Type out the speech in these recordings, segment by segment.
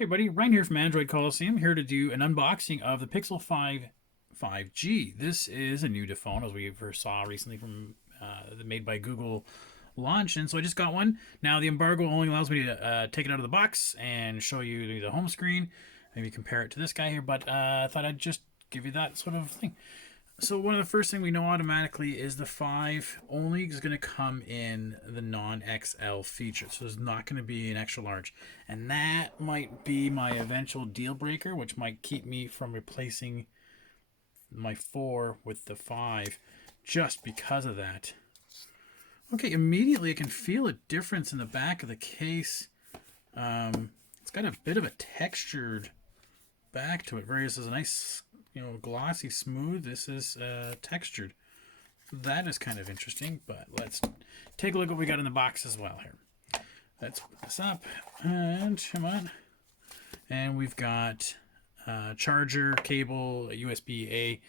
Hey buddy, Ryan here from Android Coliseum, here to do an unboxing of the Pixel 5 5G. This is a new to phone, as we first saw recently from the Made by Google launch, and so I just got one. Now the embargo only allows me to take it out of the box and show you the home screen, maybe compare it to this guy here, but I thought I'd just give you that sort of thing. So one of the first thing we know automatically is the 5 only is going to come in the non-XL feature. So there's not going to be an extra large. And that might be my eventual deal breaker, which might keep me from replacing my 4 with the 5 just because of that. Okay, immediately I can feel a difference in the back of the case. It's got a bit of a textured back to it, whereas there's a nice, glossy smooth. This is textured. That is kind of interesting, but let's take a look at what we got in the box as well here. Let's put this up and come on. And we've got charger, cable, USB-A.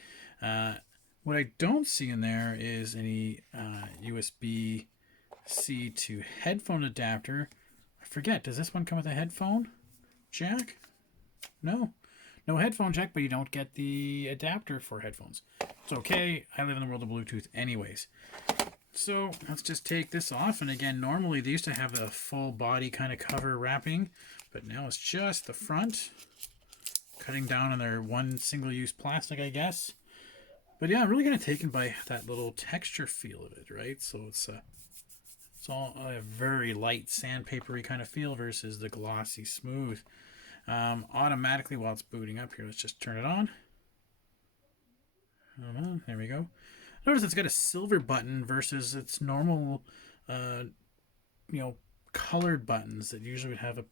What I don't see in there is any USB-C to headphone adapter. I forget, does this one come with a headphone jack? No. No headphone jack, but you don't get the adapter for headphones. It's okay. I live in the world of Bluetooth anyways. So let's just take this off. And again, normally they used to have a full body kind of cover wrapping, but now it's just the front. Cutting down on their one single-use plastic, I guess. But yeah, I'm really kind of taken by that little texture feel of it, right? So it's all a very light sandpapery kind of feel versus the glossy smooth. Automatically while it's booting up here, let's just turn it on. There we go. Notice it's got a silver button versus its normal, colored buttons that usually would have a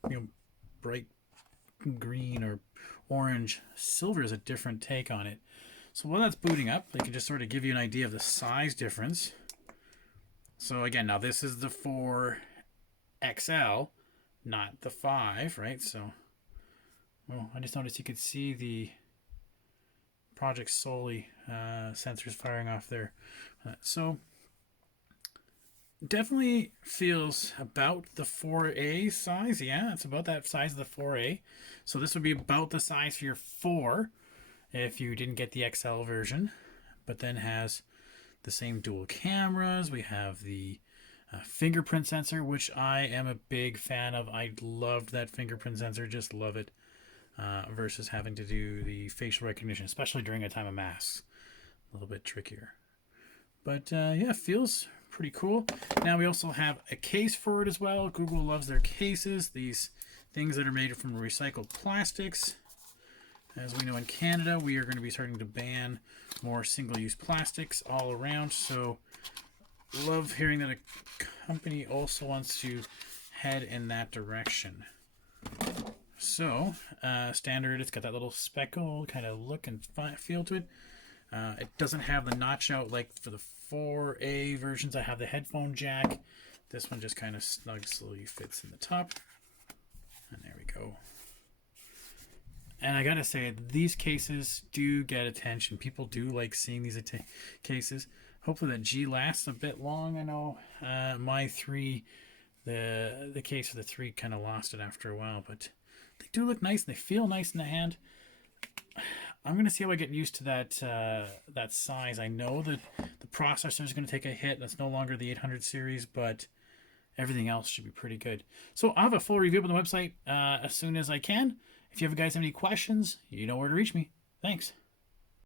bright green or orange. Silver is a different take on it. So while that's booting up, they can just sort of give you an idea of the size difference. So again, now this is the 4XL, not the 5, right? So, well, I just noticed you could see the Project Soli sensors firing off there. So definitely feels about the 4A size. Yeah, it's about that size of the 4A. So this would be about the size for your 4 if you didn't get the XL version, but then has the same dual cameras. We have the fingerprint sensor, which I am a big fan of. I loved that fingerprint sensor, just love it, versus having to do the facial recognition, especially during a time of masks. A little bit trickier. But yeah, feels pretty cool. Now we also have a case for it as well. Google loves their cases, these things that are made from recycled plastics. As we know, in Canada, we are going to be starting to ban more single-use plastics all around. So love hearing that a company also wants to head in that direction. So standard, it's got that little speckle kind of look and feel to it. It doesn't have the notch out like for the 4A versions. I have the headphone jack. This one just kind of snugly fits in the top. And there we go. And I gotta say, these cases do get attention. People do like seeing these cases. Hopefully that G lasts a bit long. I know my 3, the case for the 3 kind of lost it after a while, but they do look nice and they feel nice in the hand. I'm gonna see how I get used to that size. I know that the processor is gonna take a hit. That's no longer the 800 series, but everything else should be pretty good. So I'll have a full review on the website as soon as I can. If you guys have any questions, you know where to reach me. Thanks.